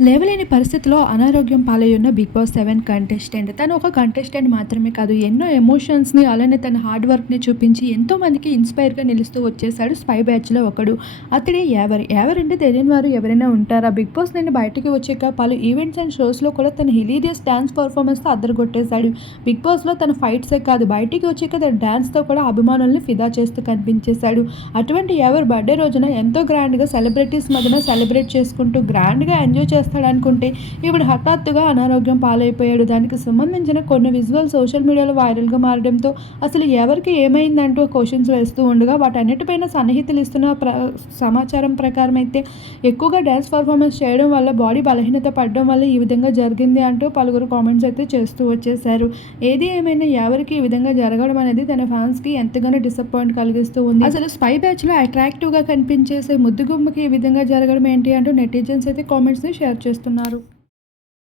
లేవలేని పరిస్థితిలో అనారోగ్యం పాలయ్యున్న బిగ్ బాస్ సెవెన్ కంటెస్టెంట్ తను ఒక కంటెస్టెంట్ మాత్రమే కాదు ఎన్నో ఎమోషన్స్ని అలానే తన హార్డ్ వర్క్ని చూపించి ఎంతో మందికి ఇన్స్పైర్గా నిలుస్తూ వచ్చేసాడు స్పై బ్యాచ్లో ఒకడు. అతడే ఎవరు ఎవరంటే తెలియని వారు ఎవరైనా ఉంటారా? బిగ్ బాస్ నేను బయటకు వచ్చాక పలు ఈవెంట్స్ అండ్ షోస్లో కూడా తన హిలీరియస్ డ్యాన్స్ పర్ఫార్మెన్స్తో అద్దరుగొట్టేశాడు. బిగ్ బాస్లో తన ఫైట్సే కాదు బయటికి వచ్చాక తన డ్యాన్స్తో కూడా అభిమానుల్ని ఫిదా చేస్తూ కనిపించేశాడు. అటువంటి ఎవరు బర్త్డే రోజున ఎంతో గ్రాండ్గా సెలబ్రిటీస్ మధ్యన సెలబ్రేట్ చేసుకుంటూ గ్రాండ్గా ఎంజాయ్ చేస్తాడు అనుకుంటే ఇప్పుడు హఠాత్తుగా అనారోగ్యం పాలైపోయాడు. దానికి సంబంధించిన కొన్ని విజువల్ సోషల్ మీడియాలో వైరల్గా మారడంతో అసలు ఎవరికి ఏమైందంటూ క్వశ్చన్స్ వేస్తూ ఉండగా వాటన్నిటిపైన సన్నిహితులు ఇస్తున్న ప్ర సమాచారం ప్రకారం అయితే ఎక్కువగా డ్యాన్స్ పర్ఫార్మెన్స్ చేయడం వల్ల బాడీ బలహీనత పడడం వల్ల ఈ విధంగా జరిగింది అంటూ పలువురు కామెంట్స్ అయితే చేస్తూ వచ్చేసారు ఏది ఏమైనా ఎవరికి ఈ విధంగా జరగడం అనేది తన ఫ్యాన్స్కి ఎంతగానో డిసప్పాయింట్ కలిగిస్తూ ఉంది. అసలు స్పై బ్యాచ్లో అట్రాక్టివ్గా కనిపించేసే ముద్దుగుమ్మకి ఈ విధంగా జరగడం ఏంటి అంటూ నెటిజన్స్ అయితే కామెంట్స్ని షేర్ చేస్తున్నారు.